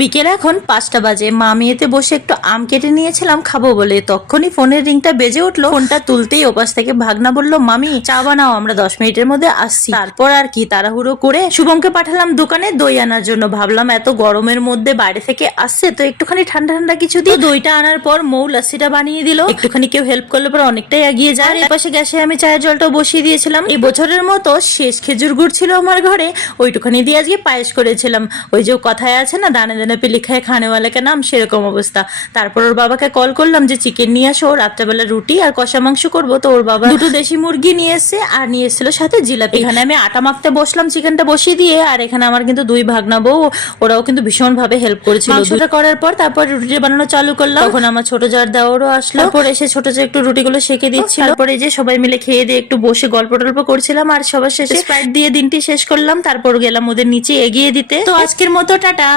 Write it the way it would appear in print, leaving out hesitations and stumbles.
বিকেল এখন 5টা বাজে। মা মেয়েতে বসে একটু আম কেটে নিয়েছিলাম খাবো বলে, তখনই ফোনের রিংটা বেজে উঠলো। ফোনটা তুলতেই ওপাশ থেকে ভাগনা বলল, মামি চা বানাও, আমরা 10 মিনিটের মধ্যে আসছি। তারপর আর কি তাড়াহুড়ো করে শুভমকে পাঠালাম দোকানে দই আনার জন্য। ভাবলাম এত গরমের মধ্যে বাইরে থেকে আসছে তো একটুখানি ঠান্ডা ঠান্ডা কিছু দিয়ে দইটা আনার পর মৌ লাসিটা বানিয়ে দিল। একটুখানি কেউ হেল্প করলে পর অনেকটাই এগিয়ে যায়। এই পাশে গ্যাসে আমি চায়ের জলটাও বসিয়ে দিয়েছিলাম। এই বছরের মতো শেষ খেজুর গুড় ছিল আমার ঘরে, ওইটুখানি দিয়ে আজকে পায়েস করেছিলাম। ওই যে কথায় আছে না, দানে দানে পে লিখা है खाने वाले का नाम, সেরকম অবস্থা। তারপর ওর বাবাকে কল করলাম যে চিকেন নিয়ে আসো, রাত্রেবেলা রুটি আর কষা মাংস করবো। তো ওর বাবা দুটো দেশি মুরগি নিয়ে এসছে আর নিয়ে এসেছিল সাথে জিলাপি। এখানে আমি আটা মাখতে বসলাম চিকেনটা বসিয়ে দিয়ে, আর এখানে আমার কিন্তু দুই ভাগনা বউ, ওরাও কিন্তু ভীষণ ভাবে হেল্প করেছিল। মাংসটা করার পর তারপর রুটি বানানো চালু করলাম। তখন আমার ছোট জার দেওয়ারও আসলো। তারপর এসে ছোট যে একটু রুটিগুলো সেকে দিচ্ছিল। তারপর এই যে সবাই মিলে খেয়ে দিয়ে একটু বসে গল্প টল্প করছিলাম, আর সবার শেষে স্প্রাইট দিয়ে দিনটি শেষ করলাম। তারপর গেলাম ওদের নিচে এগিয়ে দিতে। তো আজকের মতো টাটা।